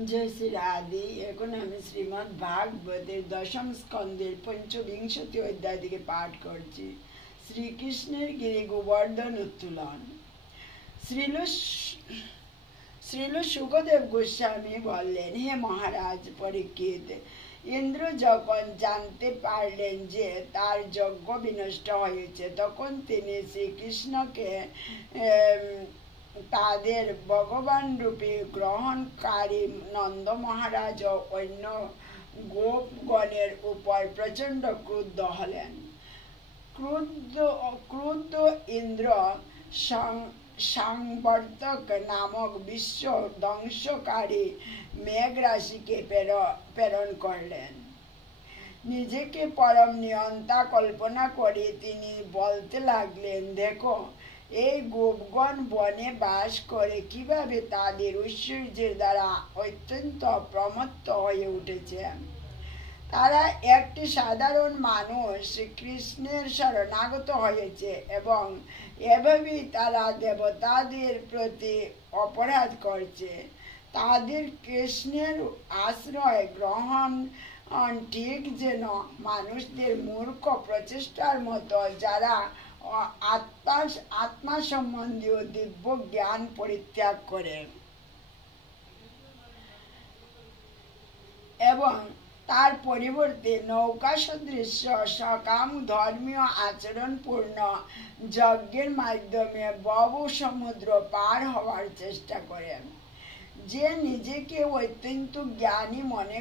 जय श्री राधे। এখন আমি শ্রীমদ্ ভাগবতের দশম স্কন্ধের পঞ্চবিংশতি অধ্যায় থেকে পাঠ করছি। শ্রীকৃষ্ণের গিরি গোবর্ধন উত্তোলন। শ্রীল সুখদেব গোস্বামী বললেন, হে মহারাজ পরীক্ষিত, ইন্দ্র যখন জানতে পারলেন যে তার যজ্ঞ বিনষ্ট হয়েছে, তখন তিনি শ্রীকৃষ্ণকে তাদের ভগবান রূপে গ্রহণকারী নন্দ মহারাজ ও অন্য গোপগণের উপর প্রচণ্ড ক্রুদ্ধ হলেন। ক্রুদ্ধ ইন্দ্র সংবর্ধক নামক বিশ্ব ধ্বংসকারী মেঘ রাশিকে প্রেরণ করলেন। নিজেকে পরম নিয়ন্তা কল্পনা করে তিনি বলতে লাগলেন, দেখো, এই গোপগণ বনে বাস করে কিভাবে তাদের ঐশ্বর্যের দ্বারা অত্যন্ত প্রমত্ত হয়ে উঠেছে। তারা একটি সাধারণ মানুষ কৃষ্ণের শরণাগত হয়েছে এবং এভাবেই তারা দেবতাদের প্রতি অপরাধ করছে। তাদের কৃষ্ণের আশ্রয় গ্রহণ ঠিক যেন মানুষদের মূর্খ প্রচেষ্টার মতো, যারা আত্মা সম্বন্ধীয় দিব্য জ্ঞান পরিত্যাগ করে এবং তার পরিবর্তে নৌকা সদৃশ্য সকাম ধর্মীয় আচরণপূর্ণ যজ্ঞের মাধ্যমে ভব সমুদ্র পার হওয়ার চেষ্টা করে। যে নিজেকে অত্যন্ত জ্ঞানী মনে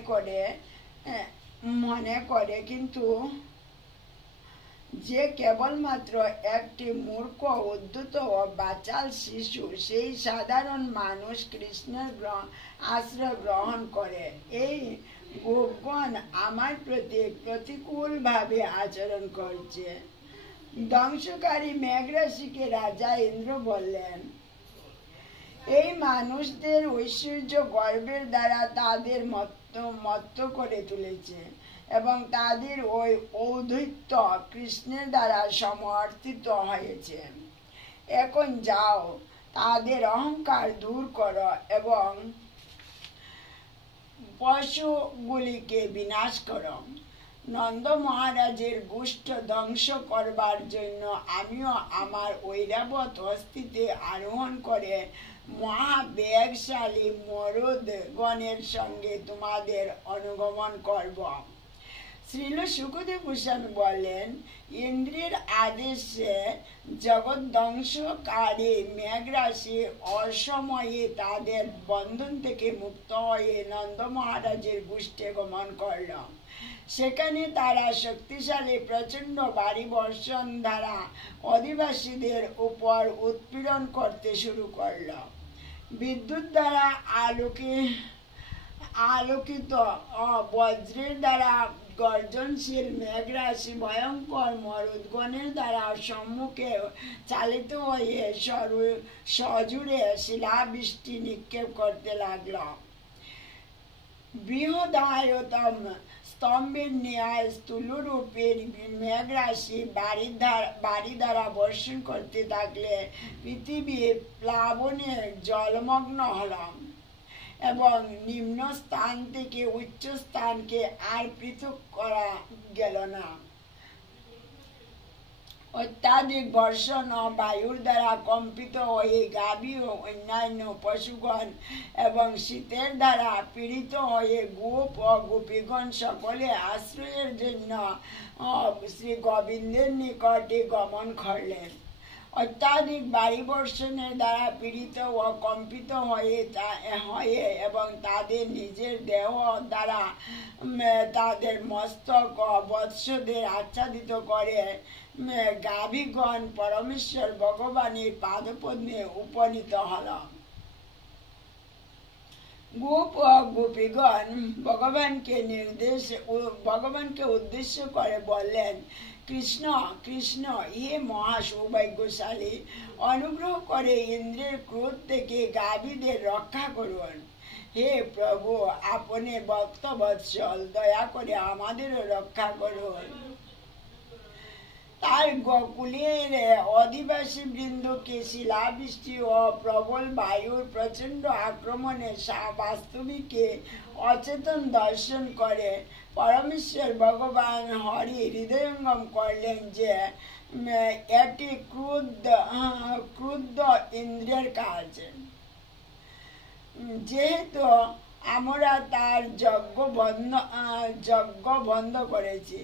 করে কিন্তু যে কেবলমাত্র একটি মূর্খ, উদ্ধত ও বাচাল শিশু, সেই সাধারণ মানুষ কৃষ্ণের আশ্রয় গ্রহণ করে। এই গোপগণ আমার প্রতি প্রতিকূলভাবে আচরণ করছে। ধ্বংসকারী মেঘরাশিকে রাজা ইন্দ্র বললেন, এই মানুষদের ঐশ্বর্য গর্বের দ্বারা তাদের মত্ত করে তুলেছে এবং তাদের ওই ঔদ্ধত্য কৃষ্ণের দ্বারা সমর্থিত হয়েছে। এখন যাও, তাদের অহংকার দূর করো এবং পশুগুলিকে বিনাশ করো। নন্দ মহারাজের গোষ্ঠ ধ্বংস করবার জন্য আমিও আমার ঐরাবত হস্তিতে আরোহণ করে মহাবেগশালী মরুদগণের সঙ্গে তোমাদের অনুগমন করব। শ্রীল সুখদেব গোস্বামী বললেন, ইন্দ্রের আদেশে জগৎ ধ্বংসকারী মেঘরাশি অসময়ে তাদের বন্ধন থেকে মুক্ত হয়ে নন্দ মহারাজের গোষ্ঠে গমন করল। সেখানে তারা শক্তিশালী প্রচণ্ড ভারী বর্ষণ দ্বারা অধিবাসীদের উপর উৎপীড়ন করতে শুরু করল। বিদ্যুৎ দ্বারা আলোকিত বজ্রের দ্বারা গর্জনশীল মেঘরাশি ভয়ঙ্কর মরুদ্গণের দ্বারা সম্মুখে চালিত হয়ে সজুড়ে শিলাবৃষ্টি নিক্ষেপ করতে লাগল। বৃহদায়তম স্তম্ভের ন্যায় স্থূলরূপের মেঘরাশি বাড়ি দ্বারা বর্ষণ করতে থাকলে পৃথিবী প্লাবনে জলমগ্ন হল এবং নিম্ন স্থান থেকে উচ্চ স্থানকে আর পৃথক করা গেল না। অত্যাধিক বর্ষণ ও বায়ুর দ্বারা কম্পিত হয়ে গাভী ও অন্যান্য পশুগণ এবং শীতের দ্বারা পীড়িত হয়ে গোপ ও গোপীগণ সকলে আশ্রয়ের জন্য শ্রী গোবিন্দের নিকটে গমন করলেন। অত্যাধিক বায়ু বর্ষণের দ্বারা পীড়িত ও কম্পিত হয়ে এবং তাদের নিজের দেহ দ্বারা তাদের মস্তক ও বৎসদের আচ্ছাদিত করে গাভীগণ পরমেশ্বর ভগবানের পাদপদ্মে উপনীত হল। গোপ ও গোপীগণ ভগবানকে উদ্দেশ্য করে বললেন, কৃষ্ণ কৃষ্ণ, হে মহা সৌভাগ্যশালী, অনুগ্রহ করে ইন্দ্রের ক্রোধ থেকে গাভীদের রক্ষা করুন। হে প্রভু, আপনি ভক্তবৎসল, দয়া করে আমাদেরও রক্ষা করুন। তার গোকুলের অধিবাসী বৃন্দকে শিলাবৃষ্টি ও প্রবল বায়ুর প্রচণ্ড আক্রমণে বাস্তবিকে অচেতন দর্শন করে পরমেশ্বর ভগবান হরি হৃদয়ঙ্গম করলেন যে এটি ক্রুদ্ধ ইন্দ্রের কাজ। যেহেতু আমরা তার যজ্ঞ বন্ধ করেছি,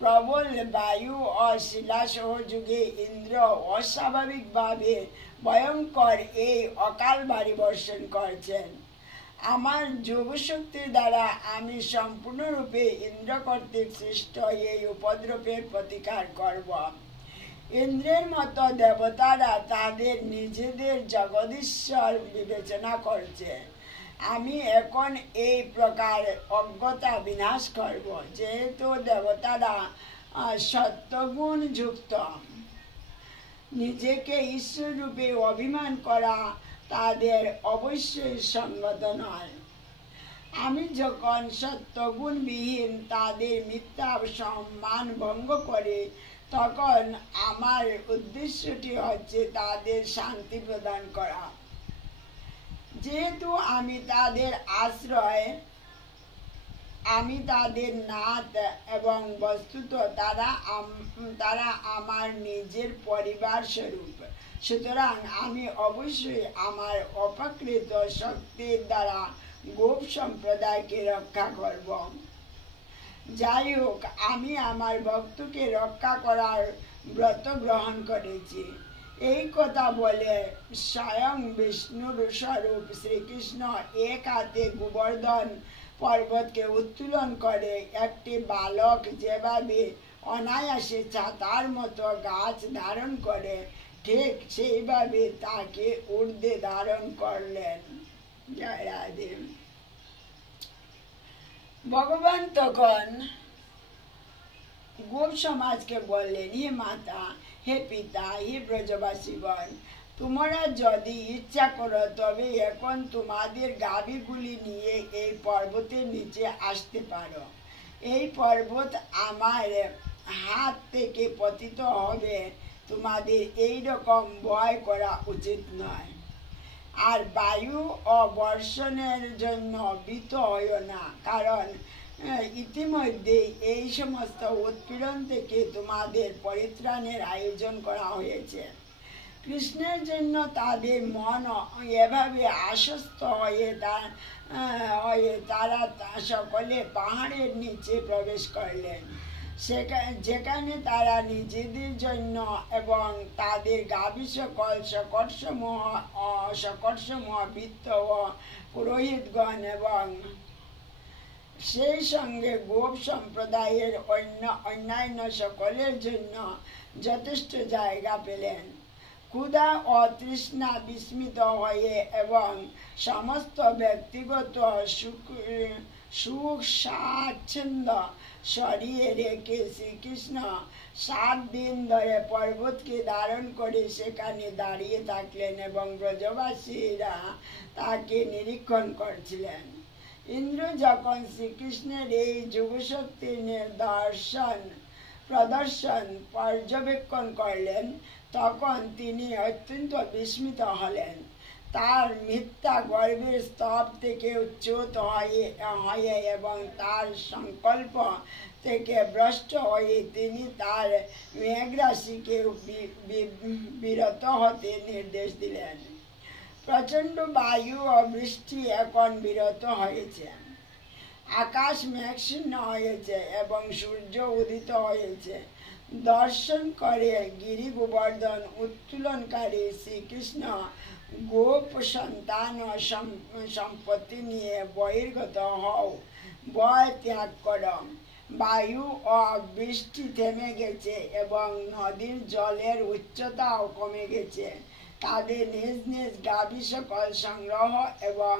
প্রবল বায়ু ও শিলা সহযোগে ইন্দ্র অস্বাভাবিকভাবে ভয়ঙ্কর এই অকাল বাড়ি বর্ষণ করছেন। আমার যোগশক্তির দ্বারা আমি সম্পূর্ণরূপে ইন্দ্র কর্তৃক সৃষ্ট এই উপদ্রবের প্রতিকার করব। ইন্দ্রের মতো দেবতারা তাদের নিজেদের জগদীশ্বর বিবেচনা করছে। আমি এখন এই প্রকার অজ্ঞতা বিনাশ করব। যেহেতু দেবতারা সত্যগুণ যুক্ত, নিজেকে ঈশ্বর রূপে অভিমান করা তাদের অবশ্যই সঙ্গত নয়। আমি যখন সত্যগুণবিহীন তাদের মিথ্যা সম্মান ভঙ্গ করি, তখন আমার উদ্দেশ্যটি হচ্ছে তাদের শান্তি প্রদান করা। যেহেতু আমি তাদের আশ্রয়, আমি তাদের নাথ এবং বস্তুত তারা আমার নিজের পরিবার স্বরূপ। সুতরাং আমি অবশ্যই আমার অপ্রাকৃত শক্তির দ্বারা গোপ সম্প্রদায়কে রক্ষা করব। যাই হোক, আমি আমার ভক্তকে রক্ষা করার ব্রত গ্রহণ করেছি। এই কথা বলে স্বয়ং বিষ্ণুর স্বরূপ শ্রীকৃষ্ণ এক হাতে গোবর্ধন পর্বতকে উত্তোলন করে একটি বালক যেভাবে অনায়াসে ছাতার মতো গাছ ধারণ করে, ঠিক সেইভাবে তাকে ঊর্ধ্বে ধারণ করলেন। জয় রাধে। ভগবান তখন গোপ সমাজকে বললেন, হে মাতা, হে পিতা, হে ব্রজবাসীগণ, তোমরা যদি ইচ্ছা করো তবে এখন তোমাদের গাভীগুলি নিয়ে এই পর্বতের নিচে আসতে পারো। এই পর্বত আমার হাত থেকে পতিত হবে, তোমাদের এই রকম ভয় করা উচিত নয়। আর বায়ু ও বর্ষণের জন্য ভীত হইও না, কারণ ইতিমধ্যে এই সমস্ত উৎপীড়ন থেকে তোমাদের পরিত্রাণের আয়োজন করা হয়েছে। কৃষ্ণের জন্য তাদের মন এভাবে আশ্বস্ত হয়ে তারা সকলে পাহাড়ের নিচে প্রবেশ করলেন, যেখানে তারা নিজেদের জন্য এবং তাদের গাভী সকল সকটসমূহ বৃত্ত ও পুরোহিতগণ এবং সেই সঙ্গে গোপ সম্প্রদায়ের অন্যান্য সকলের জন্য যথেষ্ট জায়গা পেলেন। ক্ষুধা ও তৃষ্ণা বিস্মিত হয়ে এবং সমস্ত ব্যক্তিগত সুখ স্বাচ্ছন্দ্য সরিয়ে রেখে শ্রীকৃষ্ণ 7 দিন ধরে পর্বতকে ধারণ করে সেখানে দাঁড়িয়ে থাকলেন এবং ব্রজবাসীরা তাকে নিরীক্ষণ করছিলেন। ইন্দ্র যখন শ্রীকৃষ্ণের এই যোগশক্তির প্রদর্শন পর্যবেক্ষণ করলেন, তখন তিনি অত্যন্ত বিস্মিত হলেন। তার মিথ্যা গর্বের স্তব থেকে উচ্যুত হয়ে এবং তার সংকল্প থেকে ভ্রষ্ট হয়ে তিনি তার মেঘরাশিকে বিরত হতে নির্দেশ দিলেন। প্রচণ্ড বায়ু ও বৃষ্টি এখন বিরত হয়েছে, আকাশ মেঘশূন্য হয়েছে এবং সূর্য উদিত হয়েছে। দর্শন করে গিরি গোবর্ধন উত্তোলনকারী শ্রীকৃষ্ণ গোপ সন্তান ও সম্পত্তি নিয়ে বহির্গত হও, ভয় ত্যাগ কর। বায়ু ও বৃষ্টি থেমে গেছে এবং নদীর জলের উচ্চতাও কমে গেছে। তাদের নিজ নিজ গাভী সকল সংগ্রহ এবং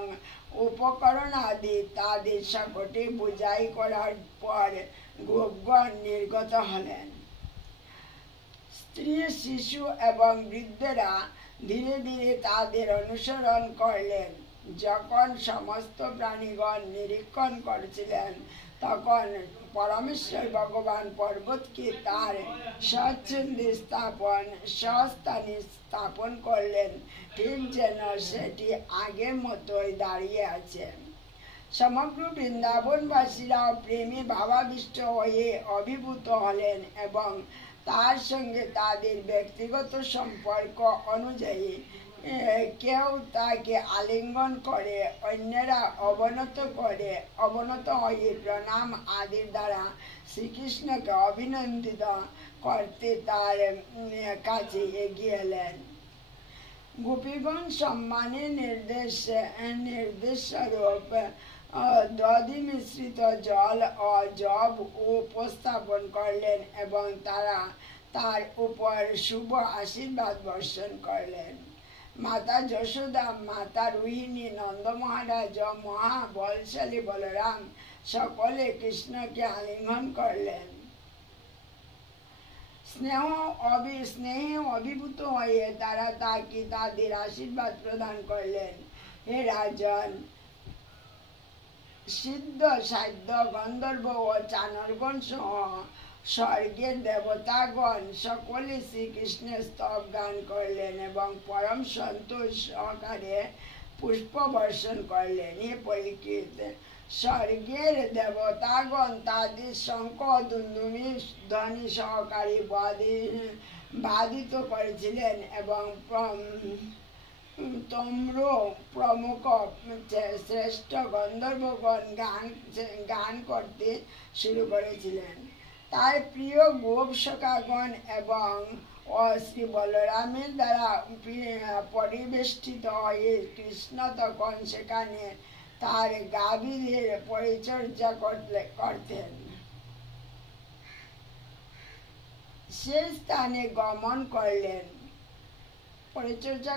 উপকরণ আদি তাদের সকটে বোঝাই করার পর গোপগণ নির্গত হলেন। স্ত্রী, শিশু এবং বৃদ্ধেরা ধীরে ধীরে তাদের অনুসরণ করলেন। যখন সমস্ত প্রাণীগণ নিরীক্ষণ করছিলেন তখন পরমেশ্বর ভগবান পর্বতকে তার স্বস্থানে স্থাপন করলেন, ঠিক যেন সেটি আগের মতোই দাঁড়িয়ে আছে। সমগ্র বৃন্দাবনবাসীরাও প্রেমে ভাবাবিষ্ট হয়ে অভিভূত হলেন এবং তার সঙ্গে তাদের ব্যক্তিগত সম্পর্ক অনুযায়ী কেউ তাকে আলিঙ্গন করে, অন্যেরা অবনত হয়ে প্রণাম আদির দ্বারা শ্রীকৃষ্ণকে অভিনন্দিত করতে তার কাছে এগিয়ে এলেন। গোপীগণ সম্মানের নির্দেশস্বরূপ দধি মিশ্রিত জল ও যব উপস্থাপন করলেন এবং তারা তার উপর শুভ আশীর্বাদ বর্ষণ করলেন। মাতা যশোদা, মাতা রোহিণী, নন্দ মহারাজ ও মহাবলশালী বলরাম সকলে কৃষ্ণকে আলিঙ্গন করলেন। স্নেহে অভিভূত হয়ে তারা তাকে তাদের আশীর্বাদ প্রদান করলেন। হে রাজন, সিদ্ধ সাধ্য গন্ধর্ব ও চানরগণ সহ স্বর্গের দেবতাগণ সকলে শ্রীকৃষ্ণের স্তব গান করলেন এবং পরম সন্তোষ সহকারে পুষ্প বর্ষণ করলেন। হে পরীক্ষিত, স্বর্গের দেবতাগণ তাদের শঙ্খ দুন্দুভি ধ্বনি সহকারে বাধিত করেছিলেন এবং তম্র প্রমুখ শ্রেষ্ঠ গন্ধর্বগণ গান করতে শুরু করেছিলেন। তার প্রিয় গোপ সখাগণ এবং শ্রী বলরামের দ্বারা পরিবেষ্টিত হয়ে কৃষ্ণ তখন সেখানে তার গাভীদের পরিচর্যা করতেন। সেই স্থানে গমন করলেন, পরিচর্যা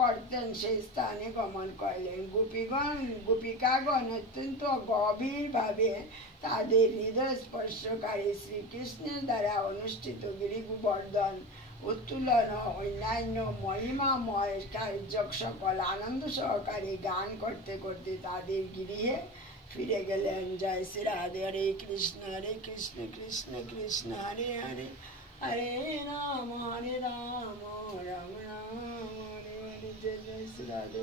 করতেন, সেই স্থানে গমন করলেন। গোপিকাগণ অত্যন্ত গভীরভাবে তাদের হৃদয় স্পর্শকারী শ্রীকৃষ্ণের দ্বারা অনুষ্ঠিত গিরিগোবর্ধন উত্তোলন ও অন্যান্য মহিমাময় কার্য সকল আনন্দ সহকারে গান করতে করতে তাদের গৃহে ফিরে গেলেন। জয় শ্রী রাধে। হরে কৃষ্ণ কৃষ্ণ কৃষ্ণ হরে হরে, হরে রাম রাম রাম হরে হরে। জয় জয় শ্রী রাধে।